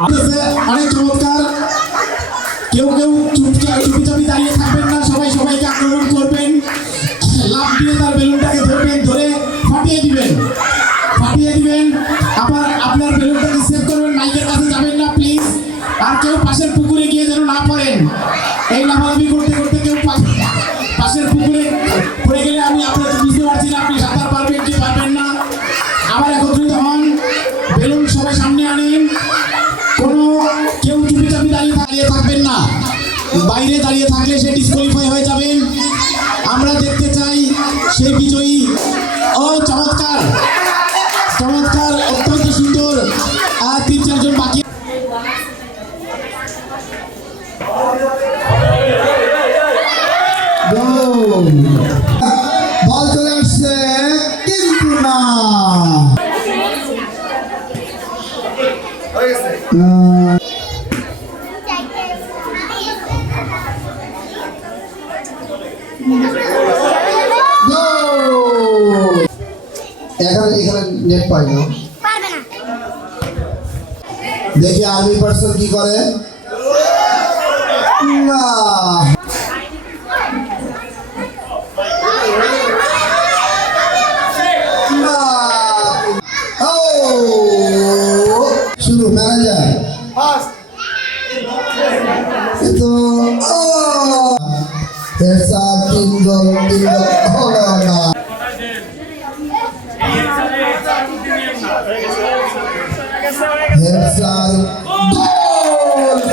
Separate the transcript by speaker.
Speaker 1: অনেক চমৎকার। কেউ কেউ চুপচাপি দাঁড়িয়ে থাকবেন না, সবাই সবাইকে আক্রমণ করবেন। লাভ দিয়ে তার বেলুনটাকে ধরবেন, ধরে ফাটিয়ে দিবেন। ফাটিয়ে দিবেন। আবার আপনার বেলুনটাকে সেভ করবেন, মাইকের কাছে যাবেন না প্লিজ আর কেউ পাশের পুকুরে গিয়ে যেন না পড়েন। এই লাফালাফি করতে করতে কেউ পাশের পুকুরে পড়ে গেলে আমি আপনাকে বুঝতে পারছি না, আপনি সাঁতার পারবেন কি পারবেন না। আবার একত্রিত হন। বেলুন সবাই সামনে আনেন। দাঁড়িয়ে থাকবেন না। বাইরে দাঁড়িয়ে থাকলে সে ডিসকোয়ালিফাই হয়ে যাবেন। আমরা দেখতে চাই সেই বিজয়ী। ও চমৎকার। চমৎকার অত্যন্ত সুন্দর। আর তিন চারজন বাকি।
Speaker 2: বল চলে আসছে কিন্তু না। এখানে এখানে নেট পাই না। দেখি আর্মি পার্সন কি করে। না। শুরু ম্যানেজার Yes, sir.